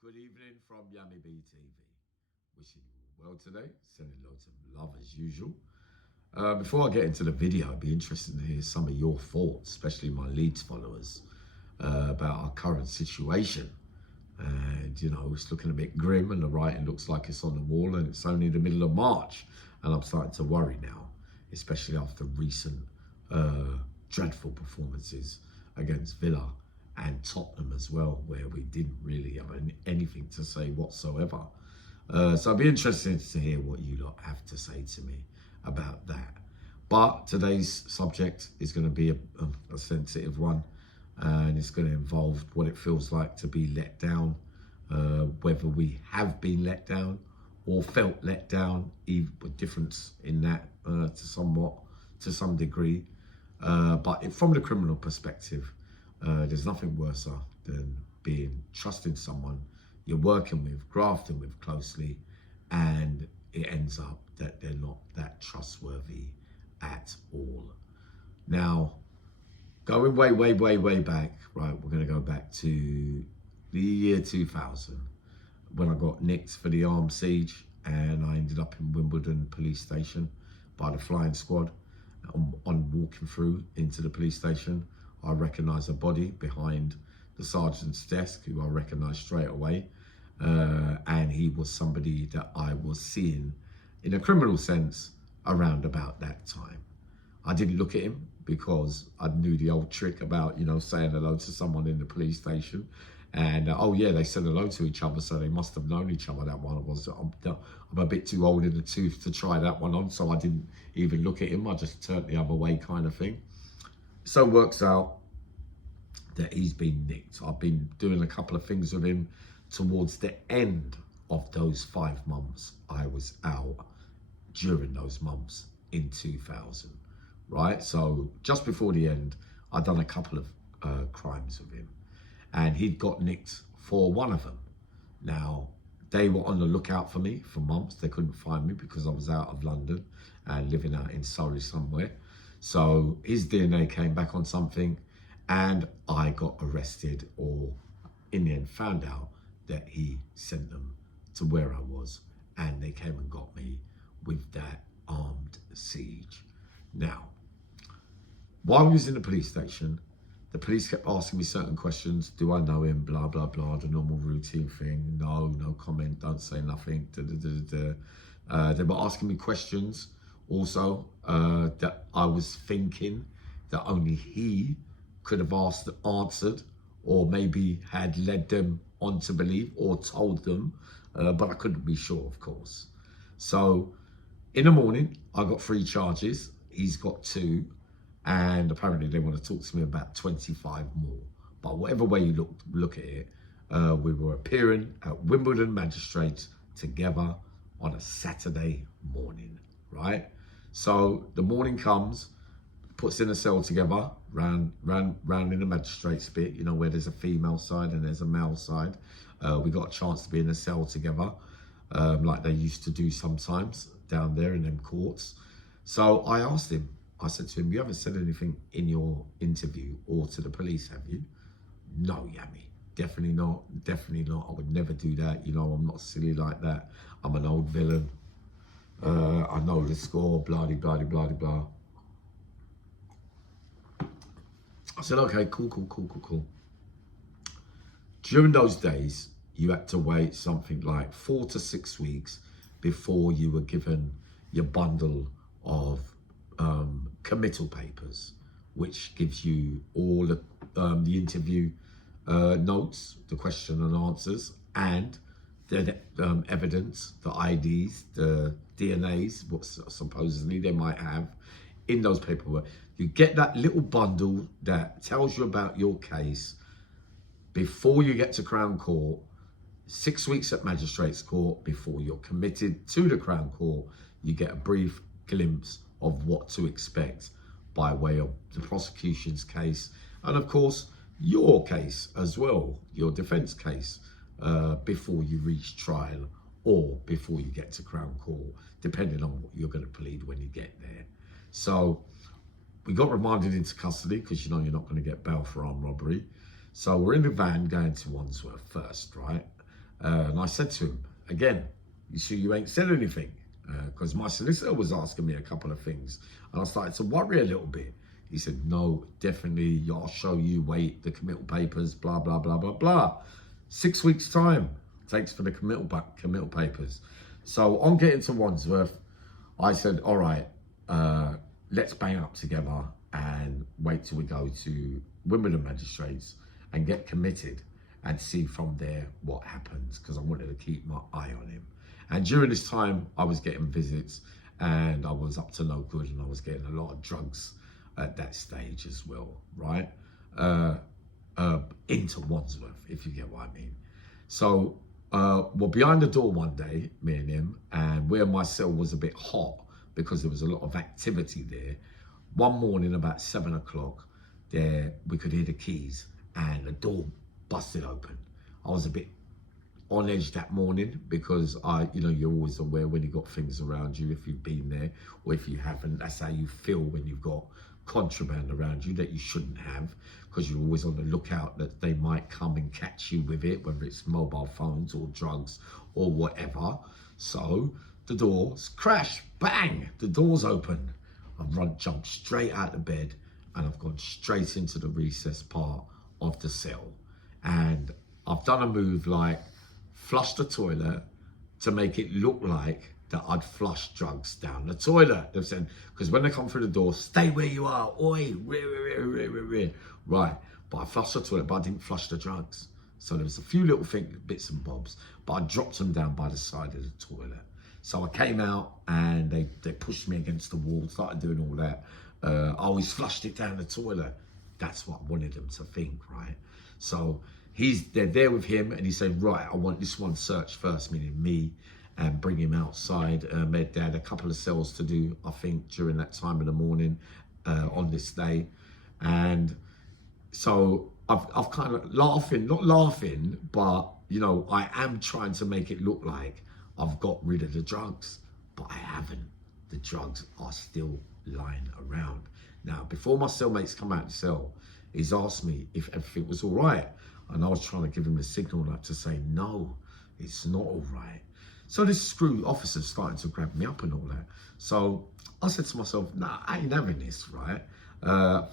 Good evening from Yummy B TV. Wishing you all well today. Sending loads of love as usual. Before I get into the video, I'd be interested to hear some of your thoughts, especially my Leeds followers, about our current situation. And, it's looking a bit grim and the writing looks like it's on the wall and it's only the middle of March. And I'm starting to worry now, especially after recent dreadful performances against Villa and Tottenham as well, where we didn't really have anything to say whatsoever. So I'd be interested to hear what you lot have to say to me about that. But today's subject is going to be a sensitive one, and it's going to involve what it feels like to be let down, whether we have been let down or felt let down, even with difference in that to some degree. But from the criminal perspective, there's nothing worse than trusting someone you're working with, grafting with closely, and it ends up that they're not that trustworthy at all. Now, going way back, right, we're going to go back to the year 2000 when I got nicked for the armed siege and I ended up in Wimbledon police station by the flying squad. On walking through into the police station, I recognised a body behind the sergeant's desk, who I recognised straight away. And he was somebody that I was seeing in a criminal sense around about that time. I didn't look at him because I knew the old trick about, saying hello to someone in the police station. And oh yeah, they said hello to each other, so they must have known each other. That one was, I'm a bit too old in the tooth to try that one on, so I didn't even look at him. I just turned the other way, kind of thing. So it works out that he's been nicked. I've been doing a couple of things with him towards the end of those 5 months I was out during those months in 2000, right? So just before the end, I'd done a couple of crimes with him, and he'd got nicked for one of them. Now, they were on the lookout for me for months. They couldn't find me because I was out of London and living out in Surrey somewhere. So his DNA came back on something and I got arrested, or in the end found out that he sent them to where I was, and they came and got me with that armed siege. Now, while I was in the police station, the police kept asking me certain questions. Do I know him? Blah, blah, blah, the normal routine thing. No comment, don't say nothing. They were asking me questions also that I was thinking that only he could have answered, or maybe had led them on to believe or told them, but I couldn't be sure, of course. So in the morning, I got 3 charges. He's got 2. And apparently they want to talk to me about 25 more. But whatever way you look at it, we were appearing at Wimbledon Magistrates together on a Saturday morning, right? So the morning comes, puts in a cell together, round in the magistrates bit, where there's a female side and there's a male side. We got a chance to be in a cell together, like they used to do sometimes down there in them courts. So I asked him, I said to him, you haven't said anything in your interview or to the police, have you? No, Yami, definitely not. I would never do that. I'm not silly like that. I'm an old villain. I know the score, blah, blah, blah, blah. I said, okay, cool. During those days, you had to wait something like 4 to 6 weeks before you were given your bundle of committal papers, which gives you all the interview notes, the question and answers, and the evidence, the IDs, the DNAs, what supposedly they might have in those paperwork. You get that little bundle that tells you about your case before you get to Crown Court. 6 weeks at Magistrates Court before you're committed to the Crown Court, you get a brief glimpse of what to expect by way of the prosecution's case, and of course your case as well, your defence case, before you reach trial or before you get to Crown Court, depending on what you're going to plead when you get there. So we got remanded into custody because you're not going to get bail for armed robbery. So we're in the van going to Wandsworth first, right? And I said to him, again, you sure you ain't said anything? Because my solicitor was asking me a couple of things. And I started to worry a little bit. He said, no, definitely, I'll show you, wait, the committal papers, blah, blah, blah, blah, blah. 6 weeks' time takes for the committal papers. So on getting to Wandsworth, I said, all right, let's bang up together and wait till we go to Wimbledon Magistrates and get committed and see from there what happens, because I wanted to keep my eye on him. And during this time, I was getting visits and I was up to no good, and I was getting a lot of drugs at that stage as well, right? Into Wandsworth, if you get what I mean. So we're behind the door one day, me and him, and where my cell was a bit hot because there was a lot of activity there. One morning about 7 o'clock, there we could hear the keys and the door busted open. I was a bit on edge that morning because you're always aware when you got things around you, if you've been there or if you haven't. That's how you feel when you've got contraband around you that you shouldn't have, because you're always on the lookout that they might come and catch you with it, whether it's mobile phones or drugs or whatever. So the doors crash, bang, the door's open. I've jumped straight out of bed and I've gone straight into the recess part of the cell. And I've done a move like flush the toilet to make it look like that I'd flushed drugs down the toilet. They've said, because when they come through the door, stay where you are, oi, right. But I flushed the toilet, but I didn't flush the drugs. So there was a few little bits and bobs, but I dropped them down by the side of the toilet. So I came out and they pushed me against the wall, started doing all that. I always flushed it down the toilet. That's what I wanted them to think, right? So they're there with him and he said, right, I want this one searched first, meaning me, and bring him outside. They had a couple of cells to do, I think, during that time of the morning on this day. And so I've kind of not laughing, but, I am trying to make it look like I've got rid of the drugs, but I haven't. The drugs are still lying around. Now, before my cellmates come out of the cell, he's asked me if everything was all right. And I was trying to give him a signal like to say, no, it's not all right. So this screw officer started to grab me up and all that. So I said to myself, nah, I ain't having this, right?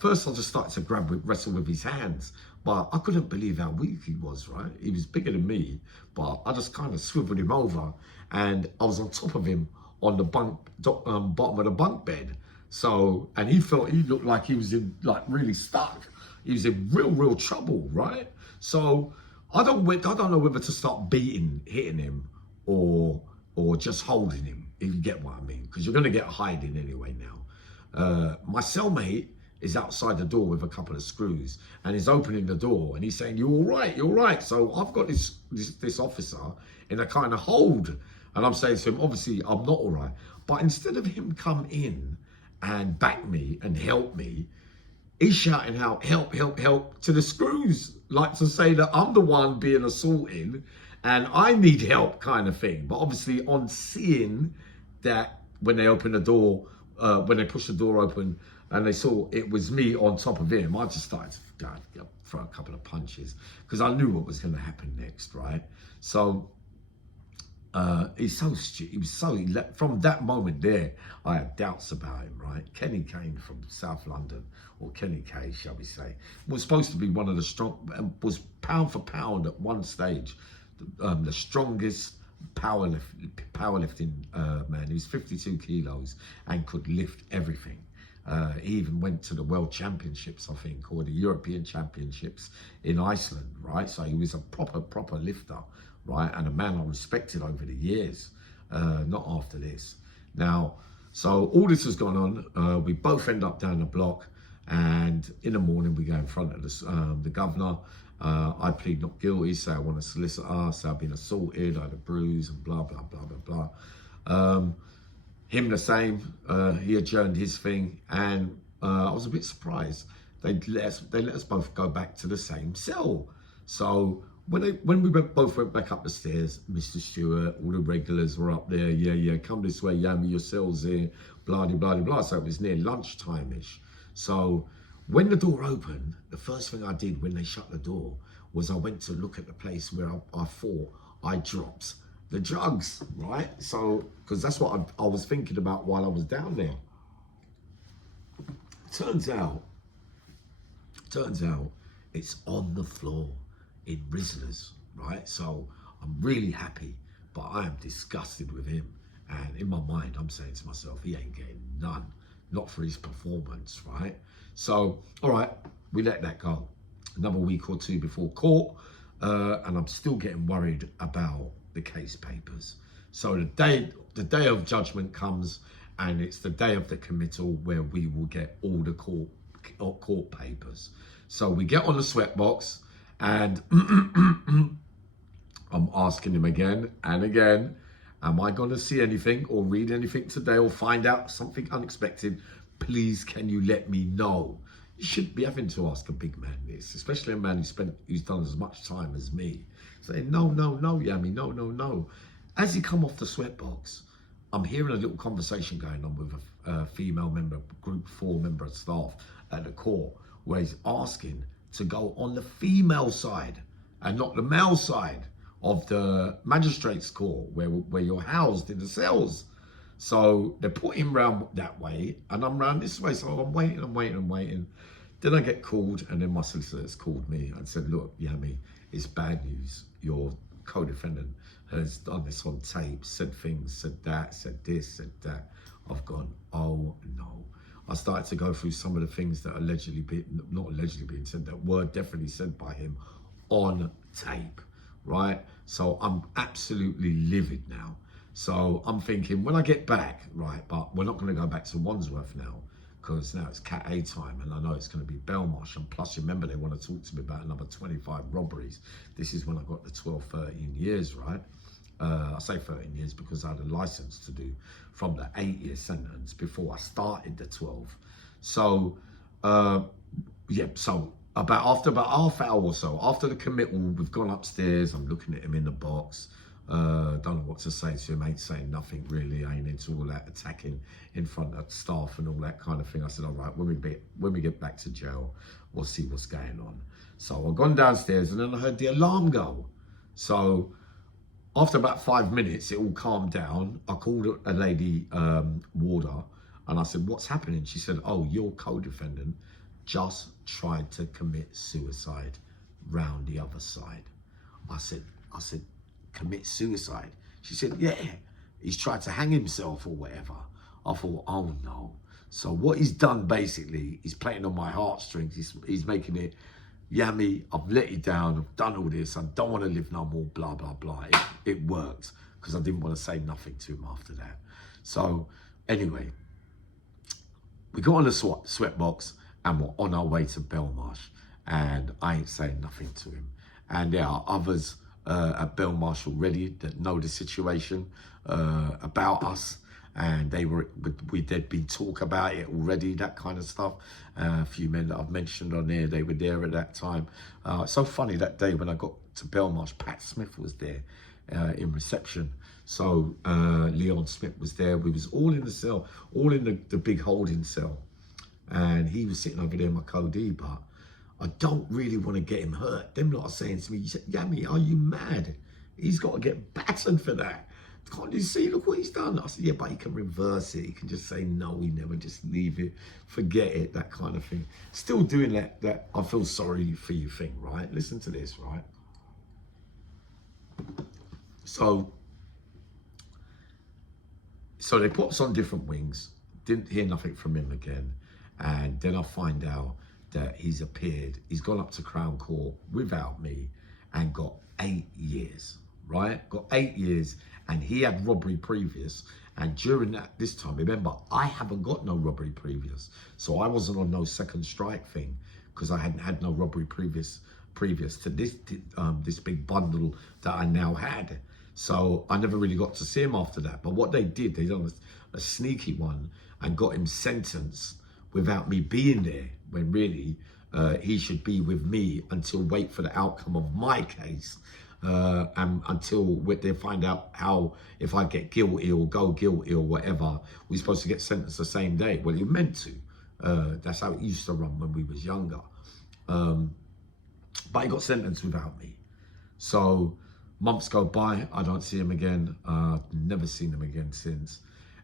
First I just started to wrestle with his hands, but I couldn't believe how weak he was, right? He was bigger than me, but I just kind of swiveled him over and I was on top of him on the bottom of the bunk bed. So, and he looked like he was really stuck. He was in real trouble, right? So I don't know whether to start hitting him or just holding him, if you get what I mean, because you're going to get hiding anyway now. My cellmate is outside the door with a couple of screws and he's opening the door and he's saying, you're all right. So I've got this officer in a kind of hold and I'm saying to him, obviously I'm not all right. But instead of him come in and back me and help me, he's shouting out, help to the screws, like to say that I'm the one being assaulted and I need help kind of thing. But obviously on seeing that when they open the door, when they push the door open and they saw it was me on top of him, I just started to throw a couple of punches because I knew what was going to happen next, right? So he's so stupid. From that moment there, I had doubts about him, right? Kenny Kane from South London, or Kenny K, shall we say, was supposed to be one of the was pound for pound at one stage, the strongest powerlifting man. He was 52 kilos and could lift everything. He even went to the World Championships, I think, or the European Championships in Iceland, right? So he was a proper lifter, right? And a man I respected over the years, not after this. Now, so all this has gone on. We both end up down the block, and in the morning we go in front of the governor. I plead not guilty, say I want to solicitor, say I've been assaulted, I had a bruise, and blah, blah, blah, blah, blah. Him the same, he adjourned his thing, and I was a bit surprised. They let us both go back to the same cell. So when we both went back up the stairs, Mr. Stewart, all the regulars were up there, yeah, come this way, Yami, your cell's here, blah, blah, blah. So it was near lunchtime-ish. So when the door opened, the first thing I did when they shut the door was I went to look at the place where I thought I dropped the drugs, right? So, because that's what I was thinking about while I was down there. Turns out it's on the floor in Rizzler's, right? So I'm really happy, but I am disgusted with him. And in my mind, I'm saying to myself, he ain't getting none, not for his performance, right? So, all right, we let that go. Another week or two before court, and I'm still getting worried about the case papers. So the day of judgment comes, and it's the day of the committal where we will get all the court papers. So we get on the sweatbox, and I'm asking him again and again, am I going to see anything or read anything today or find out something unexpected? Please, can you let me know? You shouldn't be having to ask a big man this, especially a man who's done as much time as me. Saying, no, Yami, no. As he come off the sweatbox, I'm hearing a little conversation going on with a female member, group 4 member of staff at the court, where he's asking to go on the female side and not the male side of the magistrate's court where you're housed in the cells. So they put him round that way and I'm round this way. So I'm waiting. Then I get called, and then my solicitors called me and said, look, Yami, it's bad news. Your co-defendant has done this on tape, said things, said that, said this, said that. I've gone, oh no. I started to go through some of the things that not allegedly being said, that were definitely said by him on tape, right? So I'm absolutely livid now. So I'm thinking, when I get back, right, but we're not going to go back to Wandsworth now, because now it's Cat A time, and I know it's going to be Belmarsh. And plus, remember, they want to talk to me about another 25 robberies. This is when I got the 12, 13 years, right? I say 13 years because I had a license to do from the 8-year sentence before I started the 12. So, yeah, so after about half hour or so, after the committal, we've gone upstairs, I'm looking at him in the box. Don't know what to say to him, ain't saying nothing really, ain't into all that attacking in front of staff and all that kind of thing. I said, all right, when we get back to jail, we'll see what's going on. So I've gone downstairs, and then I heard the alarm go. So after about 5 minutes, it all calmed down. I called a lady, warder, and I said, what's happening? She said, oh, your co-defendant just tried to commit suicide round the other side. I said, commit suicide? She said, yeah, he's tried to hang himself or whatever. I thought, oh no. So what he's done basically, he's playing on my heartstrings. He's making it, Yami, I've let you down, I've done all this, I don't want to live no more, blah, blah, blah. It worked, because I didn't want to say nothing to him after that. So anyway, we got on the sweatbox, and we're on our way to Belmarsh, and I ain't saying nothing to him. And there are others at Belmarsh already that know the situation about us, and there'd been talk about it already, that kind of stuff. A few men that I've mentioned on there, they were there at that time. So funny, that day when I got to Belmarsh, Pat Smith was there in reception. So Leon Smith was there. We was all in the cell, all in the big holding cell, and he was sitting over there, my co-D, but I don't really want to get him hurt. Them lot are saying to me, Yami, are you mad? He's got to get battered for that. Can't you see? Look what he's done. I said, yeah, but he can reverse it. He can just say, no, he never, just leave it, forget it, that kind of thing. Still doing that I feel sorry for you thing, right? Listen to this, right? So they put us on different wings. Didn't hear nothing from him again. And then I find out that he's appeared. He's gone up to Crown Court without me and got 8 years, right? Got 8 years, and he had robbery previous. And during this time, remember, I haven't got no robbery previous. So I wasn't on no second strike thing, because I hadn't had no robbery previous to this big bundle that I now had. So I never really got to see him after that. But what they did, they done a sneaky one and got him sentenced without me being there, when really he should be with me until wait for the outcome of my case, and until they find out if I get guilty or go guilty or whatever. We're supposed to get sentenced the same day. Well, you're meant to. That's how it used to run when we was younger. But he got sentenced without me. So Months go by, I don't see him again. Never seen him again since.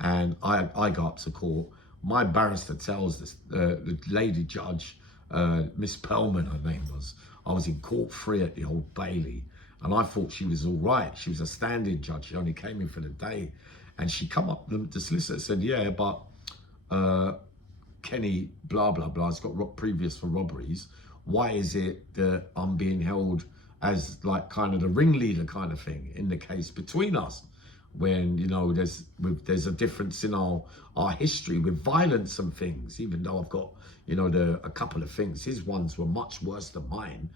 And I go up to court. My barrister tells this, the lady judge, Miss Perlman, her name was, I was in court 3 at the Old Bailey. And I thought she was all right. She was a standing judge. She only came in for the day. And she come up, the solicitor said, yeah, but Kenny, blah, blah, blah, has got previous for robberies. Why is it that I'm being held as like kind of the ringleader kind of thing in the case between us? When, you know, there's a difference in our history with violence and things, even though I've got, you know, a couple of things. His ones were much worse than mine.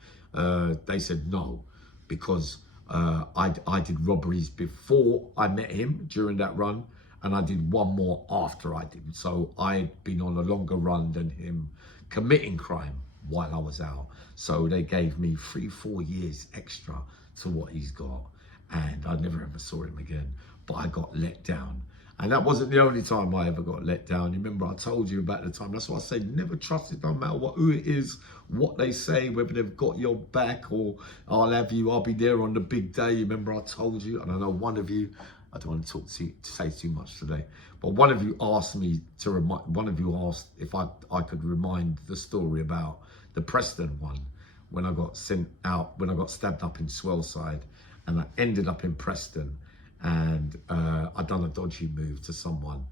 They said no, because I did robberies before I met him during that run, and I did one more after I did. So I'd been on a longer run than him committing crime while I was out. So they gave me 3-4 years extra to what he's got. And I never ever saw him again, but I got let down. And that wasn't the only time I ever got let down. You remember I told you about the time. That's why I say never trust it, no matter who it is, what they say, whether they've got your back or I'll have you, I'll be there on the big day. You remember I told you, and I know one of you, I don't want to say too much today, but one of you asked me to remind, one of you asked if I could remind the story about the Preston one, when I got sent out, when I got stabbed up in Swellside, and I ended up in Preston, and I'd done a dodgy move to someone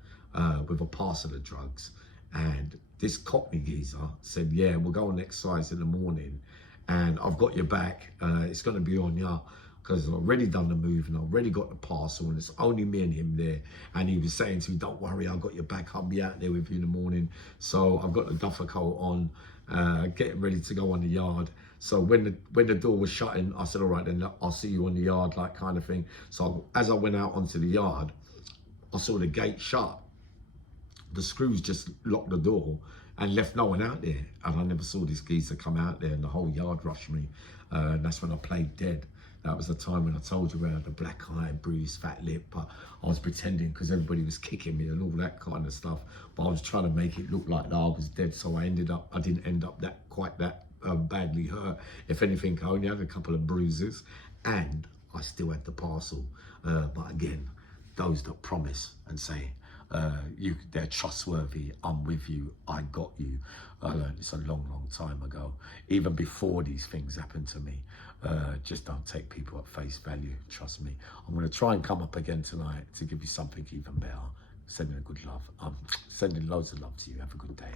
with a parcel of drugs. And this Cockney geezer said, yeah, we'll go on exercise in the morning and I've got your back. It's going to be on you, because I've already done the move and I've already got the parcel and it's only me and him there. And he was saying to me, don't worry, I've got your back. I'll be out there with you in the morning. So I've got the duffer coat on, getting ready to go on the yard. So when the door was shutting, I said, all right, then I'll see you on the yard, like kind of thing. So as I went out onto the yard, I saw the gate shut. The screws just locked the door and left no one out there. And I never saw this geezer come out there, and the whole yard rushed me. And that's when I played dead. That was the time when I told you I had the black eye, bruised, fat lip, but I was pretending because everybody was kicking me and all that kind of stuff. But I was trying to make it look like that I was dead. So I didn't end up quite that badly hurt. If anything, I only had a couple of bruises, and I still had the parcel. But again, those that promise and say, they're trustworthy, I'm with you, I got you. I learned this a long, long time ago, even before these things happened to me. Just don't take people at face value, trust me. I'm going to try and come up again tonight to give you something even better. Sending a good love. Sending loads of love to you. Have a good day.